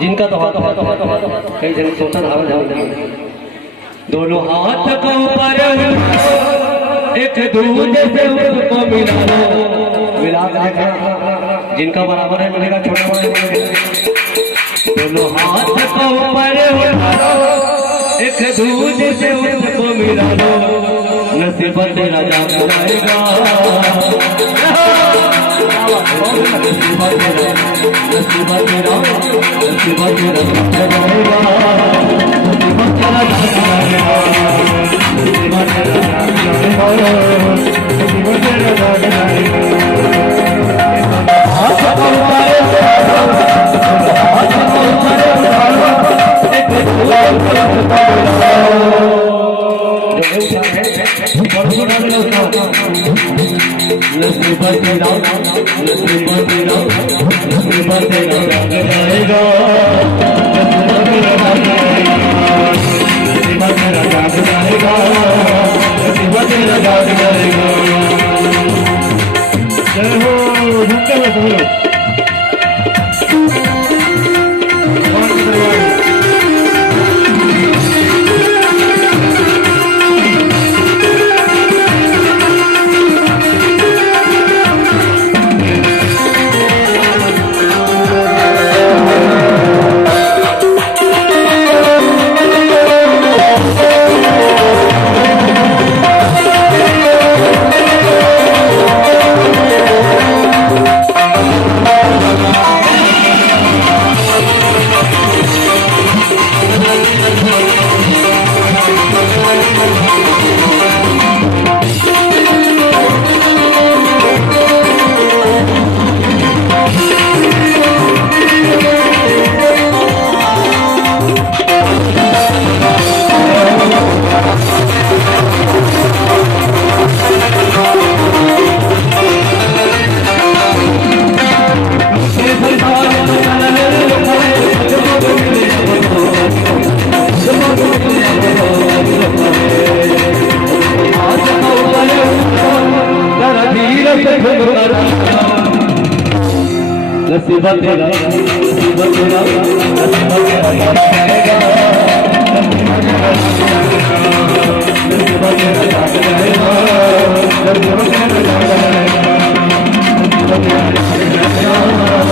जिनका तो हाथ कई जन सोचा दोनों हाथ को ऊपर एक दूजे से उसको मिला जिनका बराबर है मिलेगा छोटा दोनों हाथ को ऊपर एक दूजे से उसको मिला लो नसीब तेरा जाग जाएगा नसीब तेरा नसीब तेरा नसीब तेरा जाएगा नसीब तेरा जाएगा नसीब तेरा जाएगा नसीब तेरा जाएगा हाथ को ऊपर एक नसीब तेरा नसीब तेरा नसीब तेरा जाग जाएगा नसीब तेरा जाग जाएगा नसीब तेरा जाग जाएगा। जय हो झुमके में सब लोग नसीब तेरा नसीब तेरा नसीब तेरा जाग जाएगा नसीब तेरा जाग जाएगा नसीब तेरा जाग जाएगा नसीब तेरा जाग जाएगा।